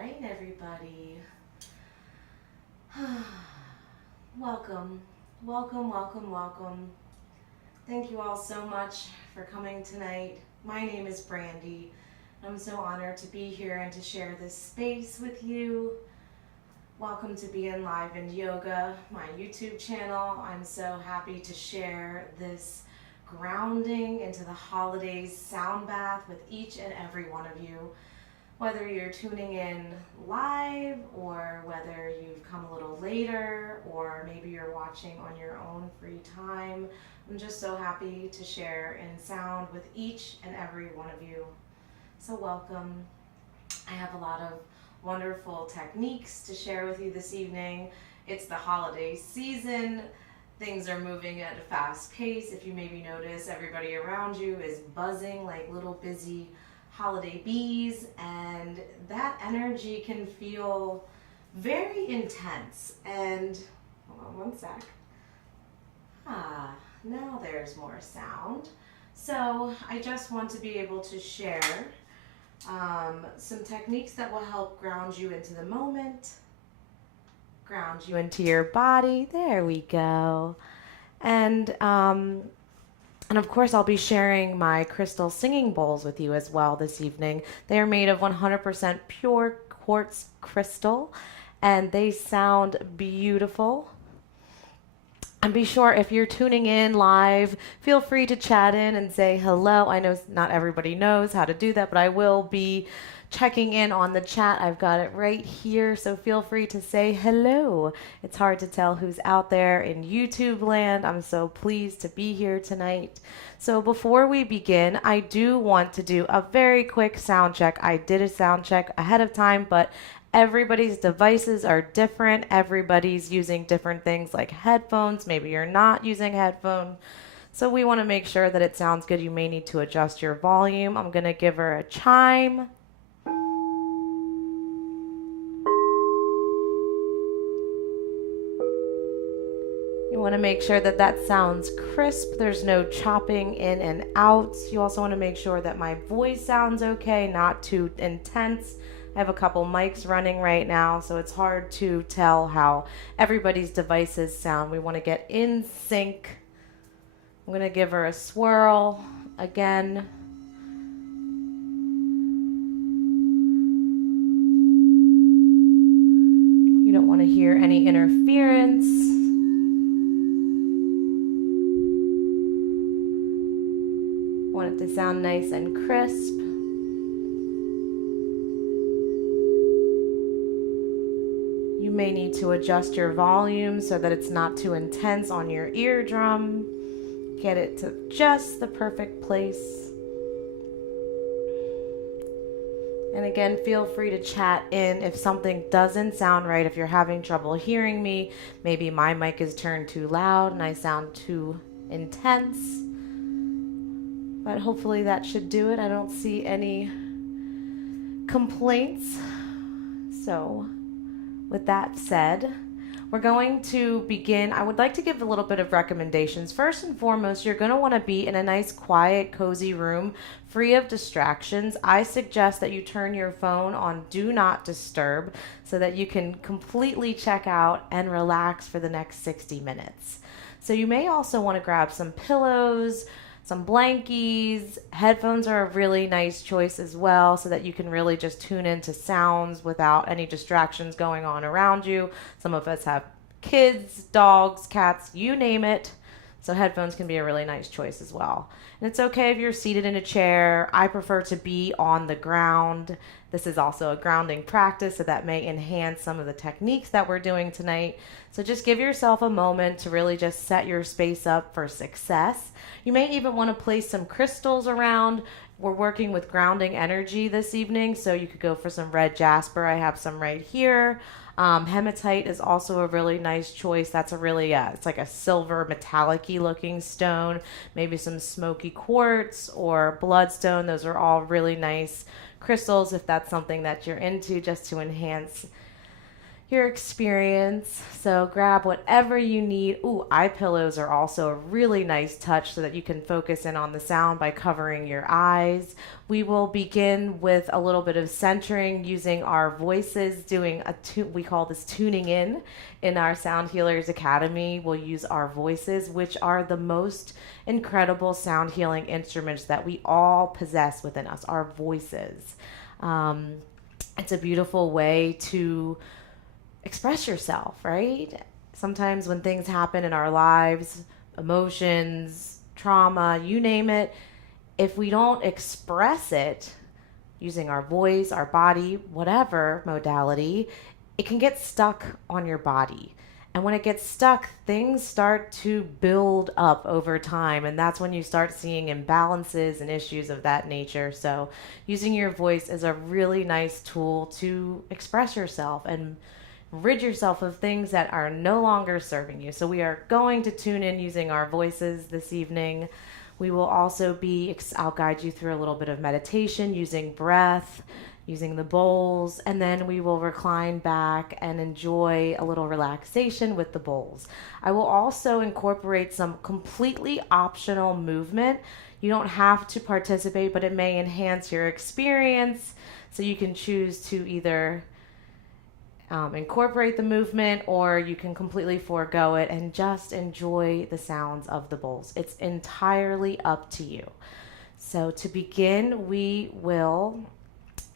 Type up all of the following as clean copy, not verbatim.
right, everybody. Welcome, welcome, welcome, welcome. Thank you all so much for coming tonight. My name is Brandy. I'm so honored to be here and to share this space with you. Welcome to Being Live in Yoga, my YouTube channel. I'm so happy to share this grounding into the holidays sound bath with each and every one of you. Whether you're tuning in live or whether you've come a little later or maybe you're watching on your own free time, I'm just so happy to share in sound with each and every one of you. So welcome. I have a lot of wonderful techniques to share with you this evening. It's the holiday season. Things are moving at a fast pace. If you maybe notice, everybody around you is buzzing like little busy holiday bees, and that energy can feel very intense. And hold on one sec. Now there's more sound. So I just want to be able to share some techniques that will help ground you into the moment, ground you into your body. There we go. And of course, I'll be sharing my crystal singing bowls with you as well this evening. They are made of 100% pure quartz crystal, and they sound beautiful. And be sure, if you're tuning in live, feel free to chat in and say hello. I know not everybody knows how to do that, but I will be checking in on the chat. I've got it right here, so feel free to say hello. It's hard to tell who's out there in YouTube land. I'm so pleased to be here tonight. So before we begin, I do want to do a very quick sound check. I did a sound check ahead of time, but everybody's devices are different. Everybody's using different things like headphones. Maybe you're not using headphones. So we want to make sure that it sounds good. You may need to adjust your volume. I'm going to give her a chime. You want to make sure that that sounds crisp. There's no chopping in and out. You also want to make sure that my voice sounds okay, not too intense. I have a couple mics running right now, so it's hard to tell how everybody's devices sound. We want to get in sync. I'm going to give her a swirl again. You don't want to hear any interference. Want it to sound nice and crisp. You may need to adjust your volume so that it's not too intense on your eardrum. Get it to just the perfect place. And again, feel free to chat in if something doesn't sound right, if you're having trouble hearing me. Maybe my mic is turned too loud and I sound too intense. But hopefully that should do it. I don't see any complaints. So with that said, we're going to begin. I would like to give a little bit of recommendations. First and foremost, you're going to want to be in a nice, quiet, cozy room, free of distractions. I suggest that you turn your phone on Do Not Disturb so that you can completely check out and relax for the next 60 minutes. So you may also want to grab some pillows, some blankies. Headphones are a really nice choice as well so that you can really just tune into sounds without any distractions going on around you. Some of us have kids, dogs, cats, you name it. So headphones can be a really nice choice as well. And it's okay if you're seated in a chair. I prefer to be on the ground. This is also a grounding practice, so that may enhance some of the techniques that we're doing tonight. So just give yourself a moment to really just set your space up for success. You may even want to place some crystals around. We're working with grounding energy this evening, so you could go for some red jasper. I have some right here. Hematite is also a really nice choice. That's a really, it's like a silver metallic-y looking stone. Maybe some smoky quartz or bloodstone. Those are all really nice crystals if that's something that you're into, just to enhance your experience. So grab whatever you need. Ooh, eye pillows are also a really nice touch so that you can focus in on the sound by covering your eyes. We will begin with a little bit of centering using our voices, doing we call this tuning in our Sound Healers Academy. We'll use our voices, which are the most incredible sound healing instruments that we all possess within us, our voices. It's a beautiful way to express yourself, right? Sometimes when things happen in our lives, emotions, trauma, you name it, if we don't express it using our voice, our body, whatever modality, it can get stuck on your body. And when it gets stuck, things start to build up over time. And that's when you start seeing imbalances and issues of that nature. So, using your voice is a really nice tool to express yourself and rid yourself of things that are no longer serving you. So, we are going to tune in using our voices this evening. We will also I'll guide you through a little bit of meditation using breath, using the bowls, and then we will recline back and enjoy a little relaxation with the bowls. I will also incorporate some completely optional movement. You don't have to participate, but it may enhance your experience. So you can choose to either incorporate the movement, or you can completely forego it and just enjoy the sounds of the bowls. It's entirely up to you. So to begin, we will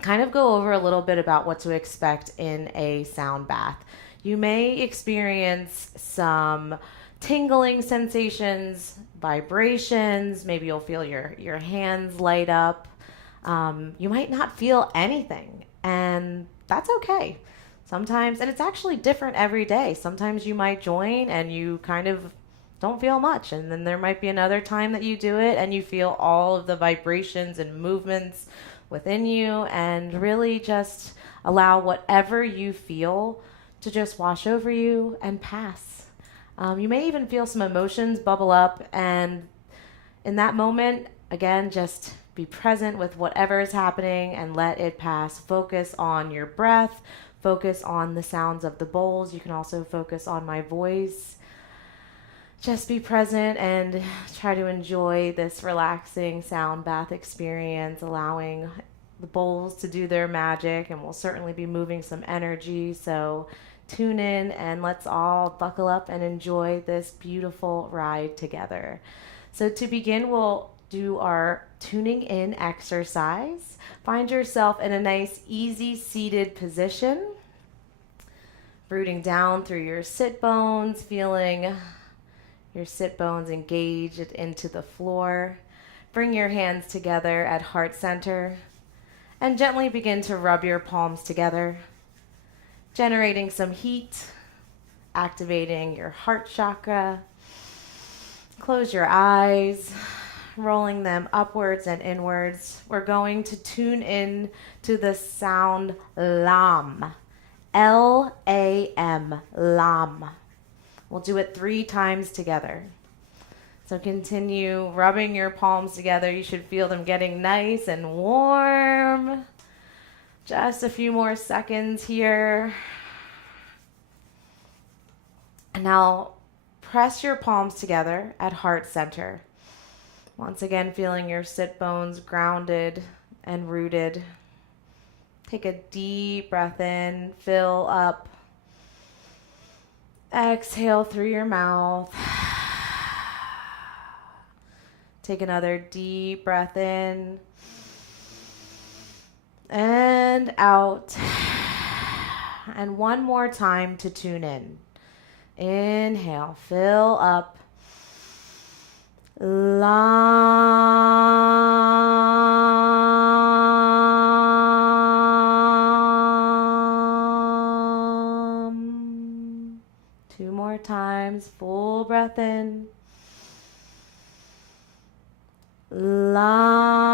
kind of go over a little bit about what to expect in a sound bath. You may experience some tingling sensations, vibrations. Maybe you'll feel your hands light up. You might not feel anything, and that's okay. Sometimes, and it's actually different every day. Sometimes you might join and you kind of don't feel much, and then there might be another time that you do it and you feel all of the vibrations and movements within you, and really just allow whatever you feel to just wash over you and pass. You may even feel some emotions bubble up, and in that moment, again, just be present with whatever is happening and let it pass. Focus on your breath, focus on the sounds of the bowls. You can also focus on my voice. Just be present and try to enjoy this relaxing sound bath experience, allowing the bowls to do their magic, and we'll certainly be moving some energy. So tune in and let's all buckle up and enjoy this beautiful ride together. So to begin, we'll do our tuning in exercise. Find yourself in a nice, easy seated position, rooting down through your sit bones, feeling your sit bones engaged into the floor. Bring your hands together at heart center and gently begin to rub your palms together, generating some heat, activating your heart chakra. Close your eyes, rolling them upwards and inwards. We're going to tune in to the sound LAM. L-A-M, LAM. We'll do it 3 times together. So continue rubbing your palms together. You should feel them getting nice and warm. Just a few more seconds here. And now press your palms together at heart center. Once again, feeling your sit bones grounded and rooted. Take a deep breath in, fill up. Exhale through your mouth. Take another deep breath in and out. And one more time to tune in. Inhale, fill up. LAM. 2 more times, full breath in. LAM.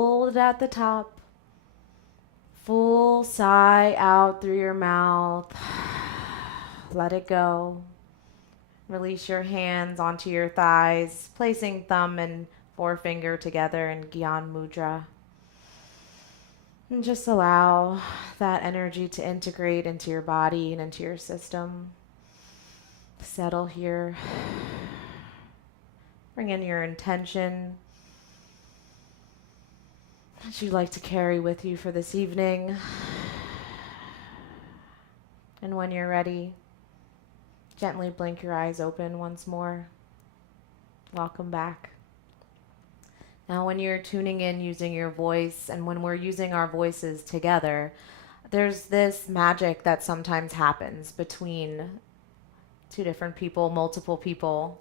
hold it at the top. Full sigh out through your mouth. Let it go. Release your hands onto your thighs, placing thumb and forefinger together in Gyan Mudra. And just allow that energy to integrate into your body and into your system. Settle here. Bring in your intention that you'd like to carry with you for this evening. And when you're ready, gently blink your eyes open once more. Welcome back. Now, when you're tuning in using your voice, and when we're using our voices together, there's this magic that sometimes happens between two different people, multiple people,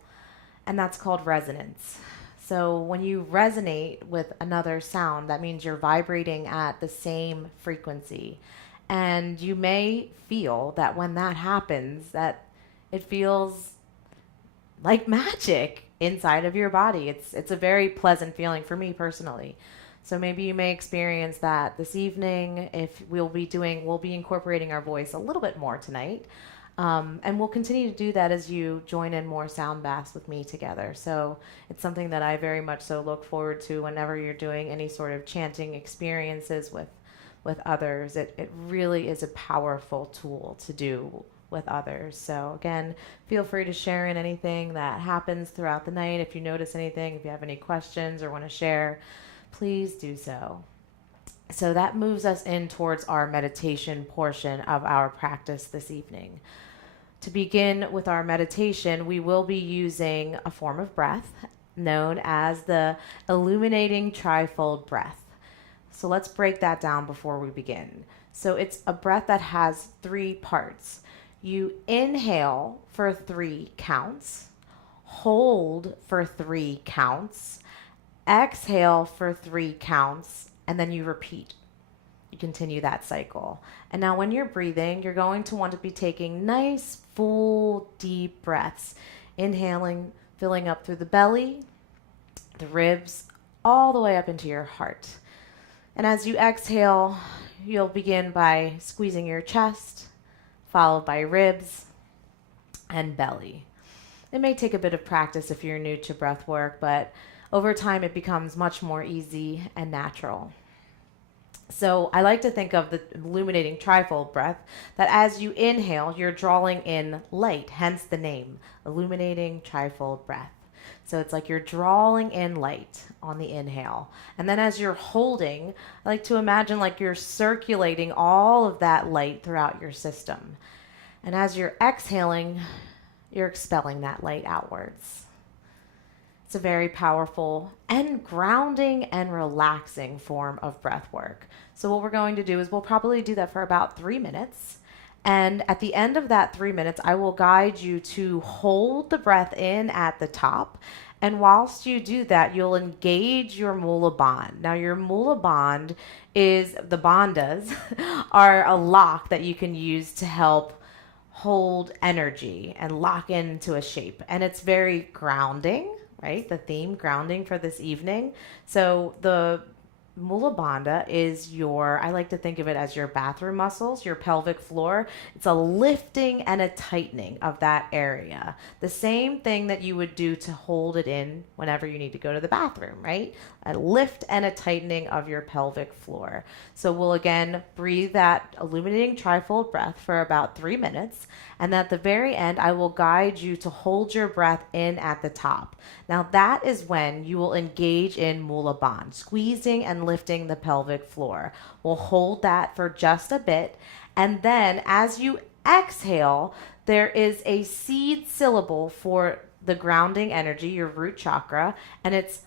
and that's called resonance. So when you resonate with another sound, that means you're vibrating at the same frequency. And you may feel that when that happens, that it feels like magic inside of your body. It's a very pleasant feeling for me personally. So maybe you may experience that this evening. If we'll be incorporating our voice a little bit more tonight. And we'll continue to do that as you join in more sound baths with me together. So it's something that I very much so look forward to whenever you're doing any sort of chanting experiences with others. It really is a powerful tool to do with others. So again, feel free to share in anything that happens throughout the night. If you notice anything, if you have any questions or want to share, please do so. So that moves us in towards our meditation portion of our practice this evening. To begin with our meditation, we will be using a form of breath known as the illuminating trifold breath. So let's break that down before we begin. So it's a breath that has 3 parts. You inhale for 3 counts, hold for 3 counts, exhale for 3 counts, and then you repeat. You continue that cycle. And now when you're breathing, you're going to want to be taking nice, full, deep breaths. Inhaling, filling up through the belly, the ribs, all the way up into your heart. And as you exhale, you'll begin by squeezing your chest, followed by ribs and belly. It may take a bit of practice if you're new to breath work, but over time it becomes much more easy and natural. So I like to think of the illuminating trifold breath, that as you inhale, you're drawing in light, hence the name, illuminating trifold breath. So it's like you're drawing in light on the inhale. And then as you're holding, I like to imagine like you're circulating all of that light throughout your system. And as you're exhaling, you're expelling that light outwards. It's a very powerful and grounding and relaxing form of breath work. So what we're going to do is we'll probably do that for about 3 minutes. And at the end of that 3 minutes, I will guide you to hold the breath in at the top. And whilst you do that, you'll engage your Mula Bandha. Now, your Mula Bandha is, the bandhas are a lock that you can use to help hold energy and lock into a shape. And it's very grounding, right? The theme, grounding, for this evening. So the Mula Bandha is I like to think of it as your bathroom muscles, your pelvic floor. It's a lifting and a tightening of that area. The same thing that you would do to hold it in whenever you need to go to the bathroom, right? A lift and a tightening of your pelvic floor. So we'll again breathe that illuminating trifold breath for about 3 minutes. And at the very end, I will guide you to hold your breath in at the top. Now that is when you will engage in Mula Bandha, squeezing and lifting the pelvic floor. We'll hold that for just a bit. And then as you exhale, there is a seed syllable for the grounding energy, your root chakra, and it's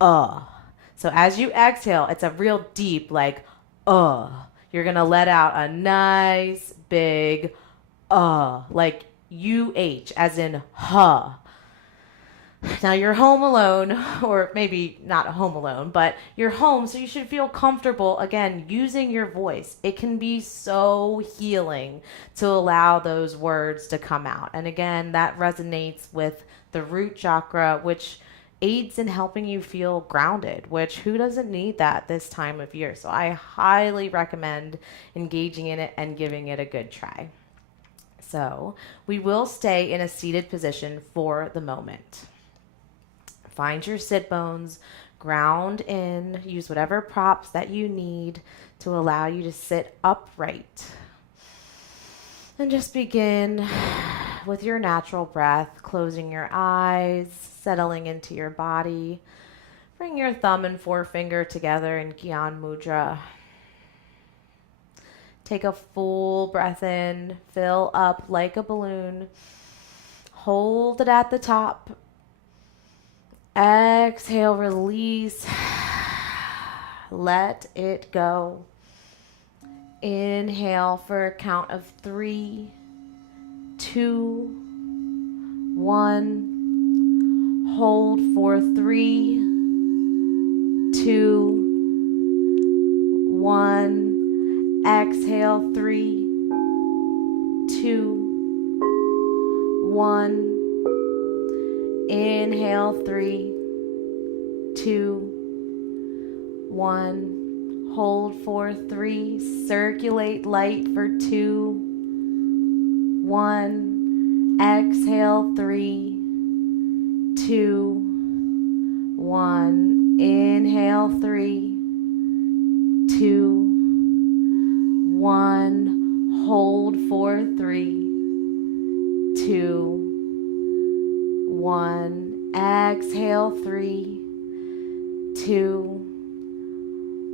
So as you exhale, it's a real deep like You're going to let out a nice big like UH, as in huh. Now you're home alone, or maybe not home alone, but you're home, so you should feel comfortable, again, using your voice. It can be so healing to allow those words to come out. And again, that resonates with the root chakra, which aids in helping you feel grounded, which who doesn't need that this time of year? So I highly recommend engaging in it and giving it a good try. So we will stay in a seated position for the moment. Find your sit bones, ground in, use whatever props that you need to allow you to sit upright. And just begin with your natural breath, closing your eyes, settling into your body. Bring your thumb and forefinger together in Gyan Mudra. Take a full breath in, fill up like a balloon. Hold it at the top. Exhale, release. Let it go. Inhale for a count of 3, 2, 1. Hold for 3, 2, 1. Exhale, 3, 2, 1. Inhale, 3, 2, 1. Hold for 3. Circulate light for 2, 1. Exhale, 3, 2, 1. Inhale, 3, 2, 1. Hold for 3, 2, 1. Exhale, 3, 2,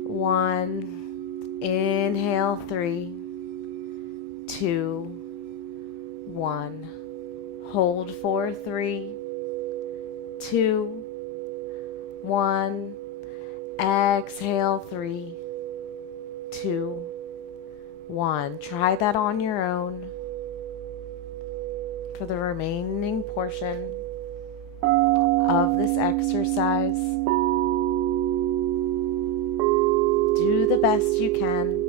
1. Inhale, 3, 2, 1. Hold for 3, 2, 1. Exhale, 3, 2, 1. Try that on your own for the remaining portion of this exercise. Do the best you can.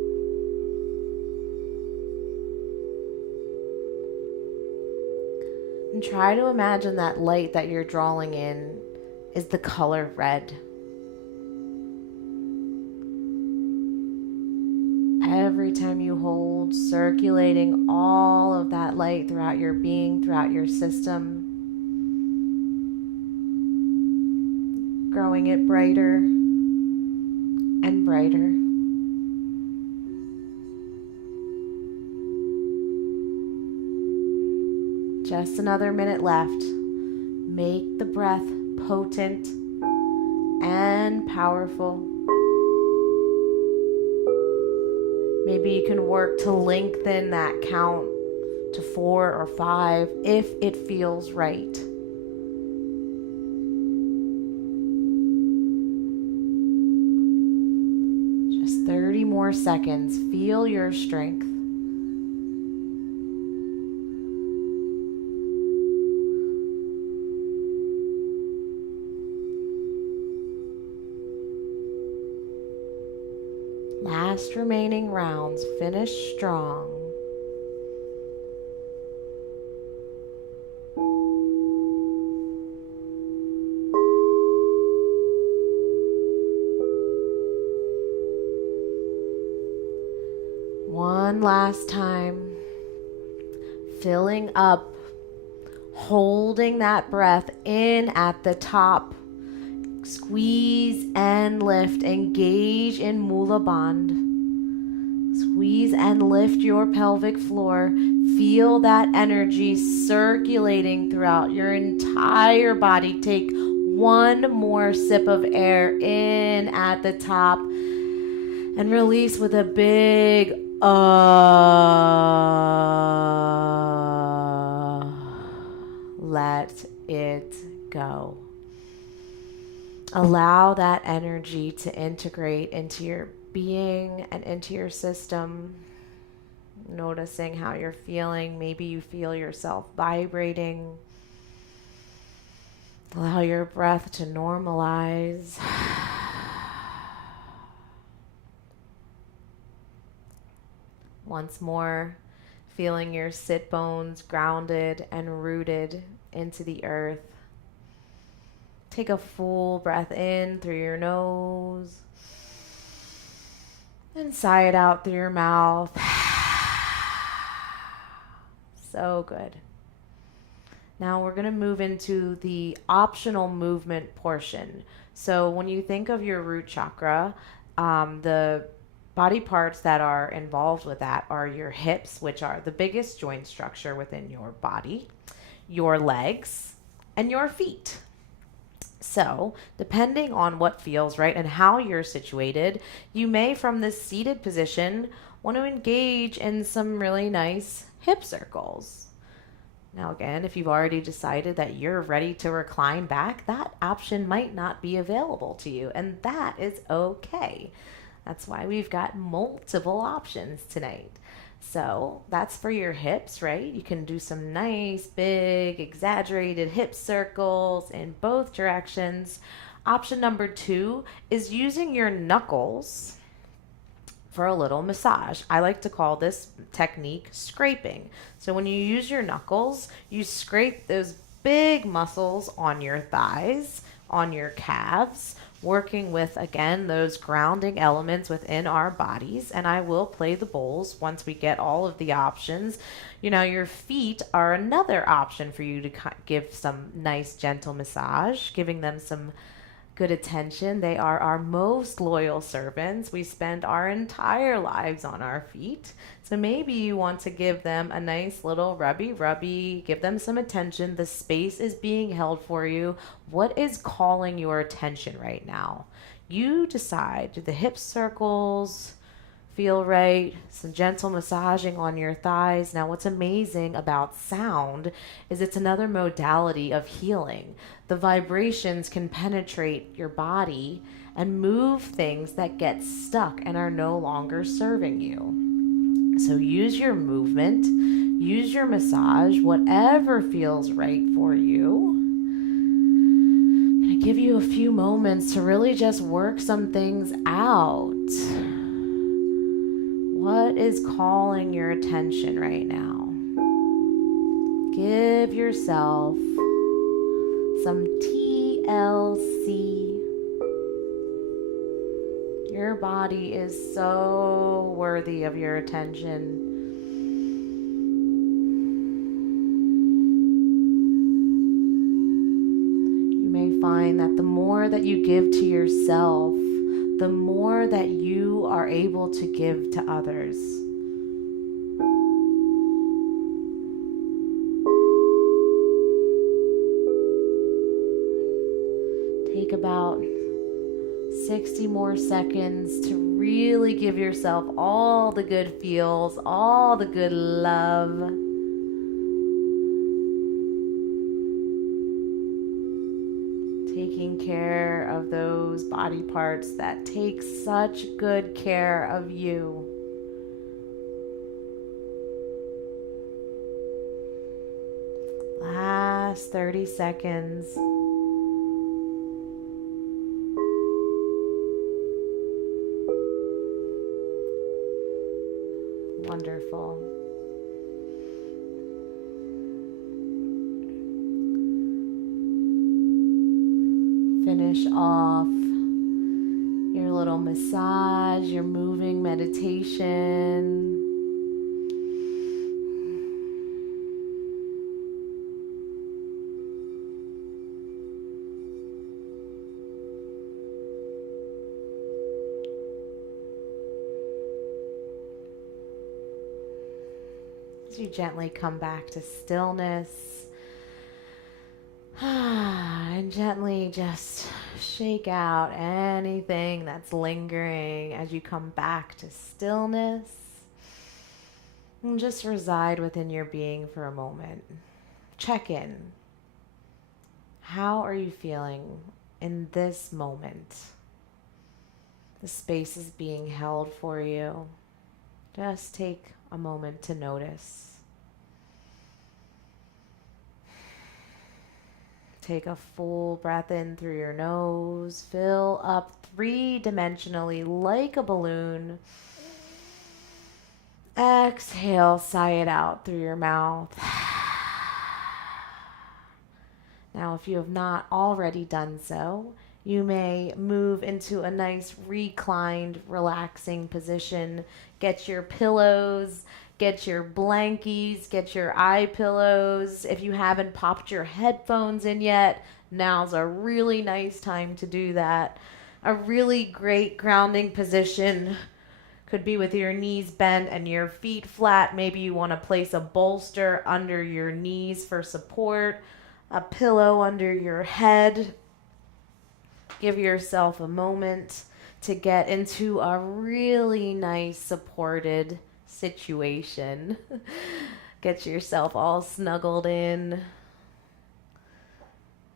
And try to imagine that light that you're drawing in is the color red. Every time you hold, circulating all of that light throughout your being, throughout your system, growing it brighter and brighter. Just another minute left. Make the breath potent and powerful. Maybe you can work to lengthen that count to 4 or 5 if it feels right. Just 30 more seconds. Feel your strength. Last remaining rounds. Finish strong. One last time. Filling up. Holding that breath in at the top. Squeeze and lift. Engage in Mula Bandh. Squeeze and lift your pelvic floor. Feel that energy circulating throughout your entire body. Take one more sip of air in at the top and release with a big let it go. Allow that energy to integrate into your being and into your system. Noticing how you're feeling. Maybe you feel yourself vibrating. Allow your breath to normalize. Once more, feeling your sit bones grounded and rooted into the earth. Take a full breath in through your nose and sigh it out through your mouth. So good. Now we're going to move into the optional movement portion. So when you think of your root chakra, the body parts that are involved with that are your hips, which are the biggest joint structure within your body, your legs, and your feet. So, depending on what feels right and how you're situated, you may, from this seated position, want to engage in some really nice hip circles. Now, again, if you've already decided that you're ready to recline back, that option might not be available to you, and that is okay. That's why we've got multiple options tonight. So that's for your hips, right? You can do some nice, big, exaggerated hip circles in both directions. Option number 2 is using your knuckles for a little massage. I like to call this technique scraping. So when you use your knuckles, you scrape those big muscles on your thighs, on your calves, working with, again, those grounding elements within our bodies. And I will play the bowls once we get all of the options. You know, your feet are another option for you to give some nice, gentle massage, giving them some good attention. They are our most loyal servants. We spend our entire lives on our feet. So maybe you want to give them a nice little rubby, give them some attention. The space is being held for you. What is calling your attention right now? You decide. Do the hip circles feel right? Some gentle massaging on your thighs. Now, what's amazing about sound is it's another modality of healing. The vibrations can penetrate your body and move things that get stuck and are no longer serving you. So use your movement, use your massage, whatever feels right for you. I'm going to give you a few moments to really just work some things out. What is calling your attention right now? Give yourself some TLC. Your body is so worthy of your attention. You may find that the more that you give to yourself, the more that you are able to give to others. Take about 60 more seconds to really give yourself all the good feels, all the good love. Taking care of those body parts that take such good care of you. Last 30 seconds. Wonderful. Finish off your little massage, your moving meditation. As you gently come back to stillness, and gently just shake out anything that's lingering as you come back to stillness. And just reside within your being for a moment. Check in. How are you feeling in this moment? The space is being held for you. Just take a moment to notice. Take a full breath in through your nose. Fill up 3-dimensionally like a balloon. Exhale, sigh it out through your mouth. Now, if you have not already done so, you may move into a nice reclined, relaxing position. Get your pillows, get your blankies, get your eye pillows. If you haven't popped your headphones in yet, now's a really nice time to do that. A really great grounding position could be with your knees bent and your feet flat. Maybe you want to place a bolster under your knees for support, a pillow under your head. Give yourself a moment to get into a really nice supported situation. Get yourself all snuggled in,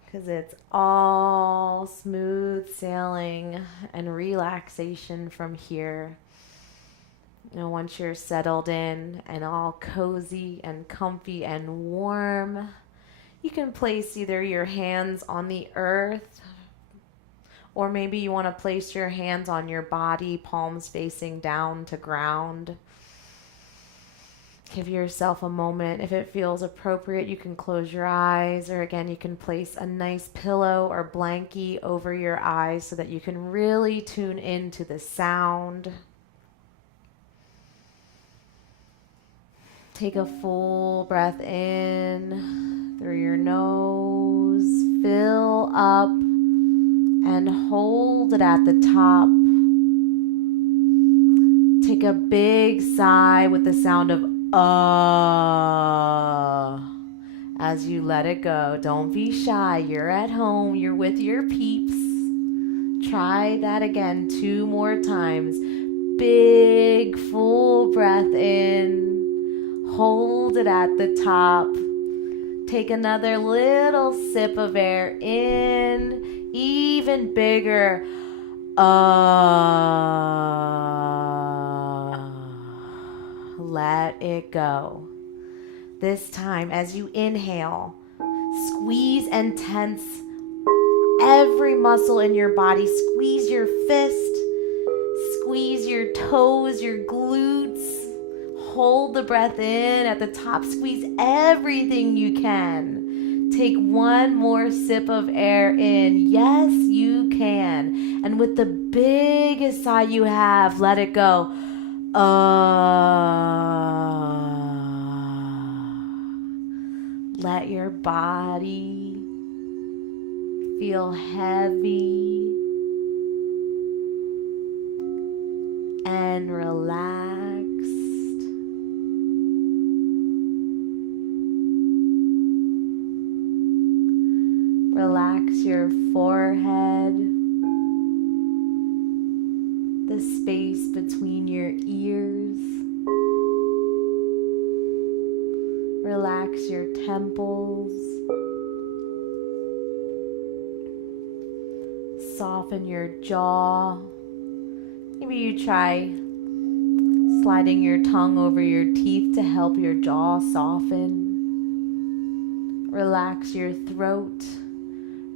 because it's all smooth sailing and relaxation from here. And once you're settled in and all cozy and comfy and warm, you can place either your hands on the earth, or maybe you want to place your hands on your body, palms facing down to ground. Give yourself a moment. If it feels appropriate, you can close your eyes, or again, you can place a nice pillow or blankie over your eyes so that you can really tune into the sound. Take a full breath in through your nose. Fill up and hold it at the top. Take a big sigh with the sound of as you let it go. Don't be shy. You're at home. You're with your peeps. Try that again 2 more times. Big full breath in. Hold it at the top. Take another little sip of air in. Even bigger. Let it go. This time, as you inhale, squeeze and tense every muscle in your body. Squeeze your fist. Squeeze your toes, your glutes. Hold the breath in at the top. Squeeze everything you can. Take 1 more sip of air in. Yes, you can. And with the biggest sigh you have, let it go. Let your body feel heavy and relaxed. Relax your forehead, the space between your ears. Relax your temples. Soften your jaw. Maybe you try sliding your tongue over your teeth to help your jaw soften. Relax your throat.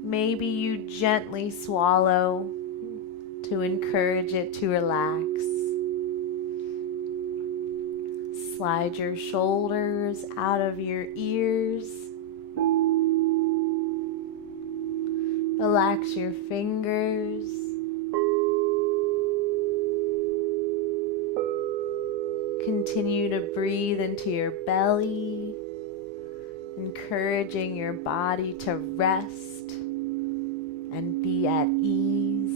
Maybe you gently swallow to encourage it to relax. Slide your shoulders out of your ears. Relax your fingers. Continue to breathe into your belly, encouraging your body to rest and be at ease.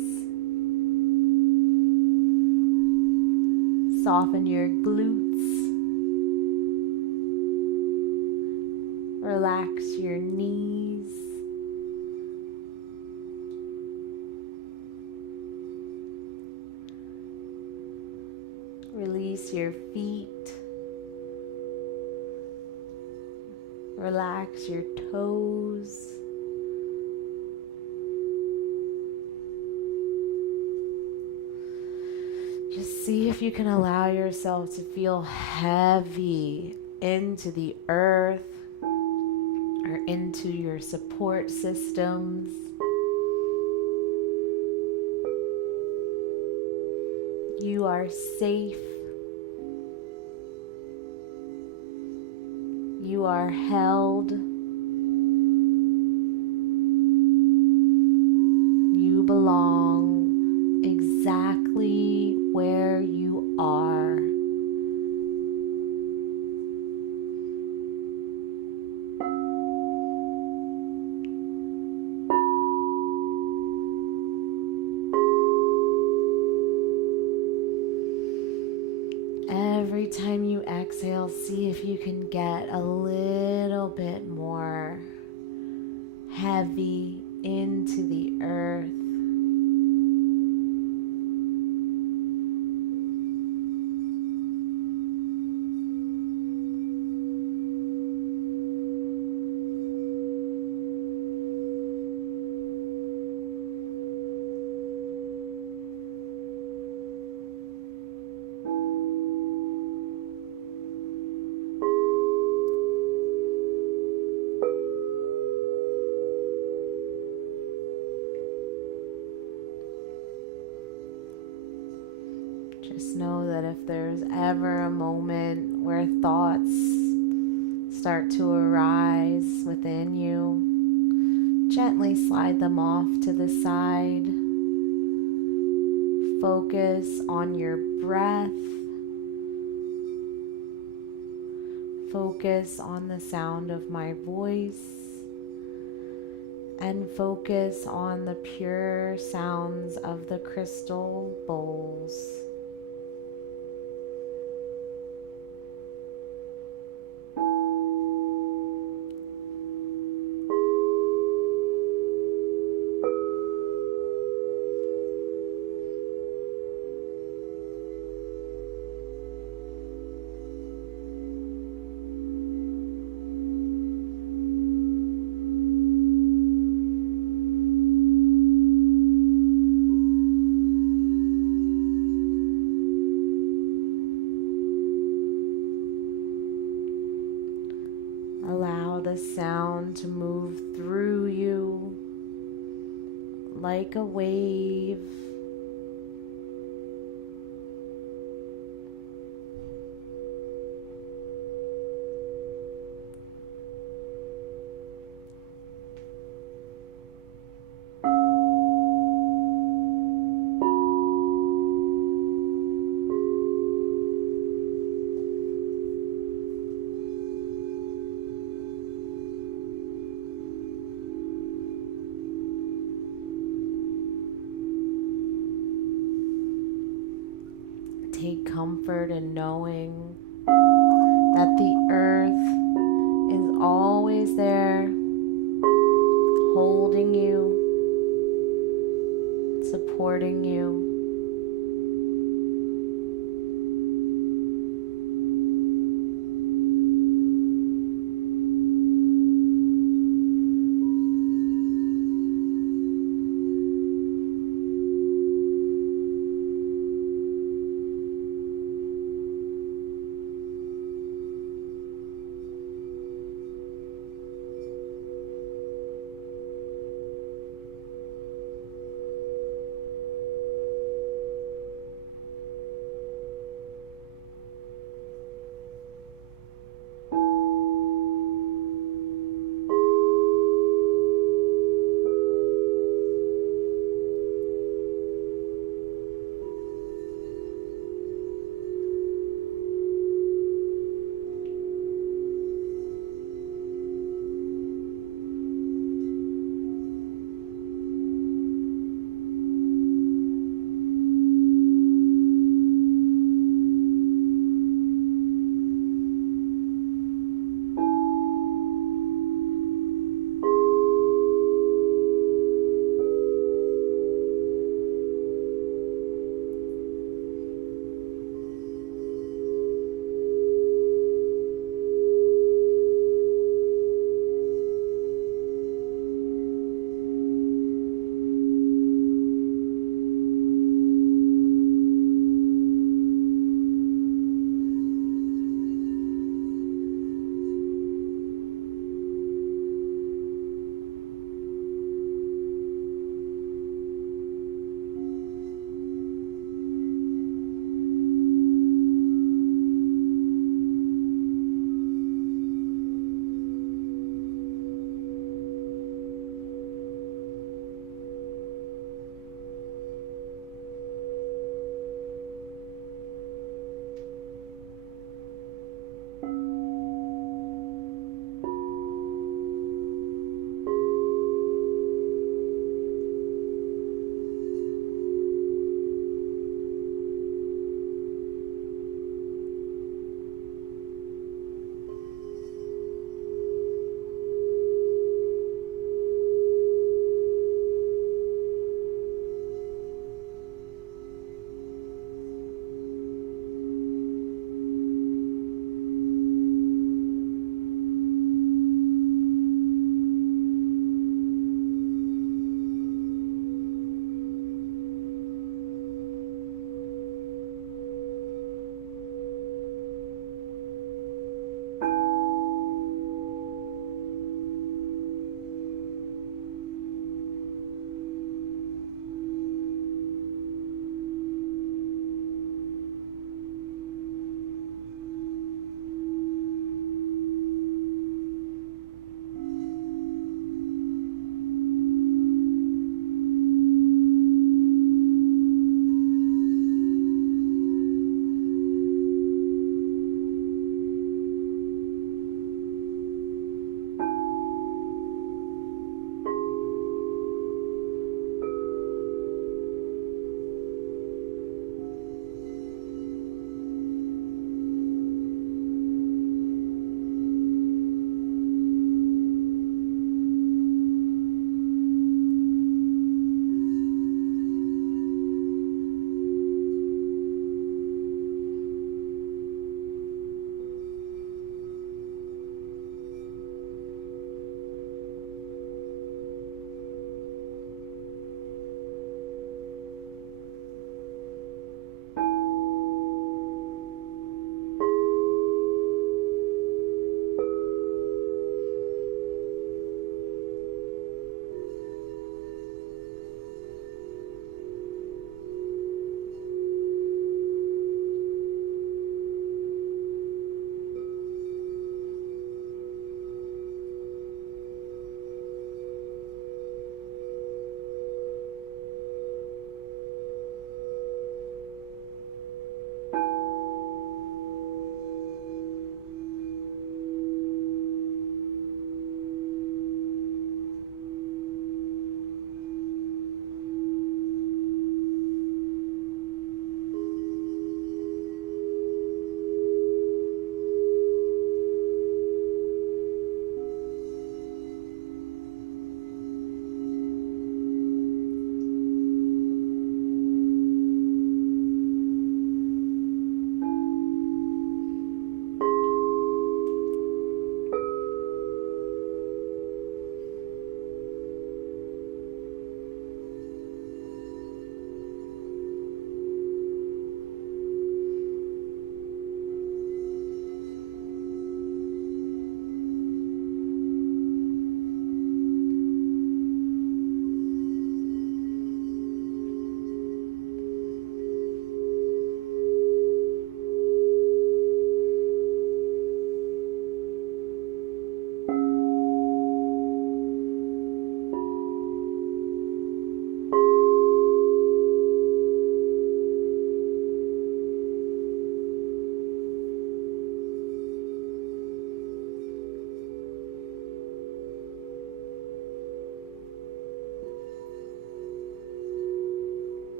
Soften your glutes. Relax your knees. Release your feet. Relax your toes. Just see if you can allow yourself to feel heavy into the earth or into your support systems. You are safe. You are held. where you are. Every time you exhale, see if you can get a little bit more heavy into the earth. Just know that if there's ever a moment where thoughts start to arise within you, gently slide them off to the side. Focus on your breath. Focus on the sound of my voice. And focus on the pure sounds of the crystal bowls. Allow the sound to move through you like a wave. Take comfort in knowing that the earth is always there, holding you, supporting you.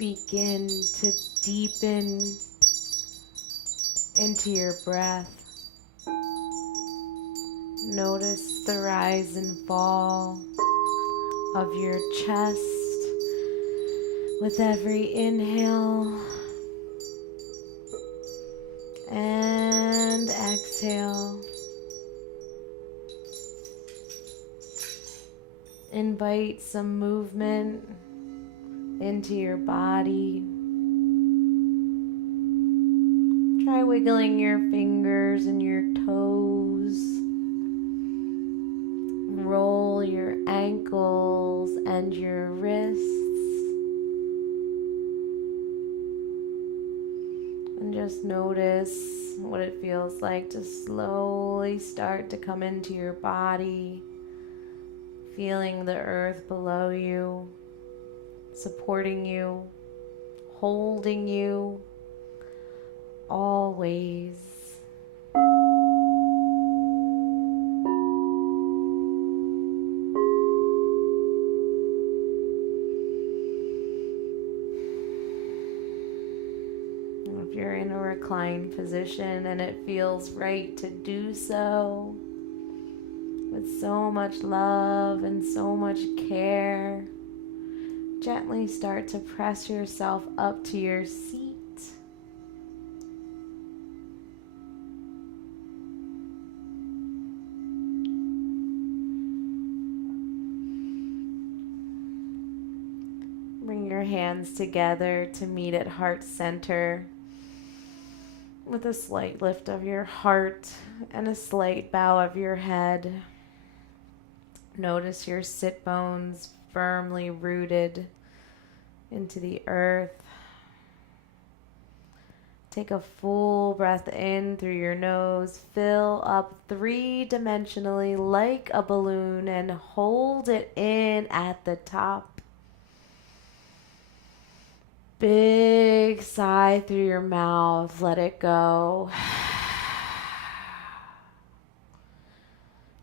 Begin to deepen into your breath. Notice the rise and fall of your chest with every inhale and exhale. Invite some movement into your body. Try wiggling your fingers and your toes. Roll your ankles and your wrists. And just notice what it feels like to slowly start to come into your body, feeling the earth below you, supporting you, holding you, always. If you're in a reclined position and it feels right to do so, with so much love and so much care, gently start to press yourself up to your seat. Bring your hands together to meet at heart center with a slight lift of your heart and a slight bow of your head. Notice your sit bones firmly rooted into the earth. Take a full breath in through your nose. Fill up three-dimensionally like a balloon and hold it in at the top. Big sigh through your mouth. Let it go.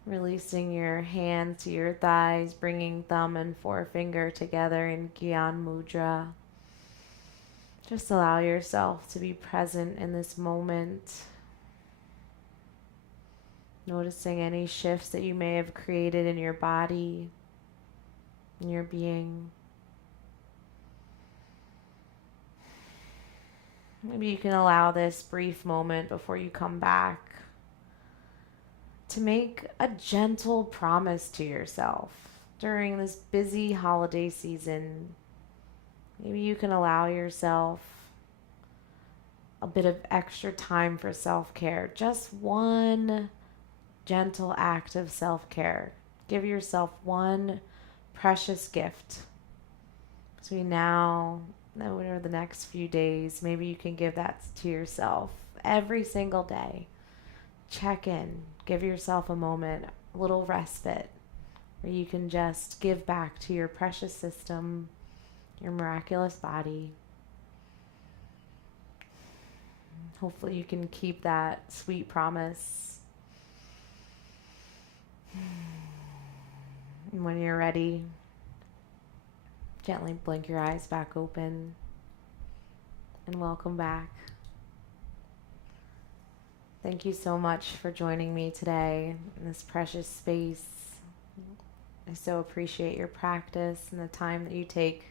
Releasing your hands to your thighs, bringing thumb and forefinger together in Gyan Mudra. Just allow yourself to be present in this moment. Noticing any shifts that you may have created in your body, in your being. Maybe you can allow this brief moment before you come back to make a gentle promise to yourself during this busy holiday season. Maybe you can allow yourself a bit of extra time for self-care. Just one gentle act of self-care. Give yourself one precious gift. Between now and over the next few days, maybe you can give that to yourself every single day. Check in. Give yourself a moment, a little respite, where you can just give back to your precious system, your miraculous body. Hopefully you can keep that sweet promise. And when you're ready, gently blink your eyes back open and welcome back. Thank you so much for joining me today in this precious space. I so appreciate your practice and the time that you take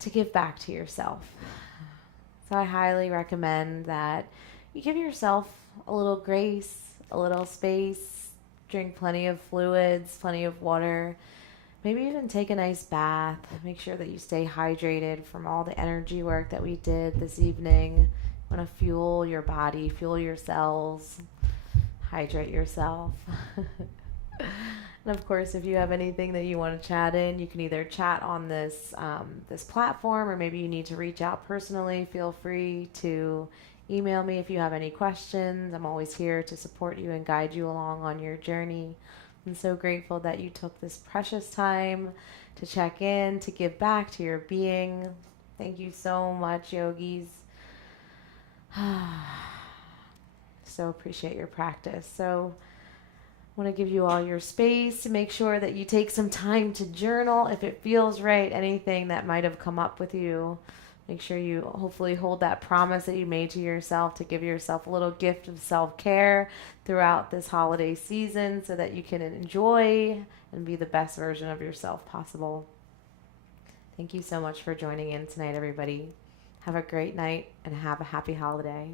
to give back to yourself. So I highly recommend that you give yourself a little grace, a little space, drink plenty of fluids, plenty of water, maybe even take a nice bath. Make sure that you stay hydrated from all the energy work that we did this evening. You want to fuel your body, fuel your cells, hydrate yourself. And of course, if you have anything that you want to chat in, you can either chat on this platform, or maybe you need to reach out personally. Feel free to email me if you have any questions. I'm always here to support you and guide you along on your journey. I'm so grateful that you took this precious time to check in, to give back to your being. Thank you so much, yogis. So appreciate your practice. So Want to give you all your space. Make sure that you take some time to journal if it feels right, anything that might have come up with you. Make sure you hopefully hold that promise that you made to yourself to give yourself a little gift of self-care throughout this holiday season so that you can enjoy and be the best version of yourself possible. Thank you so much for joining in tonight, everybody. Have a great night and have a happy holiday.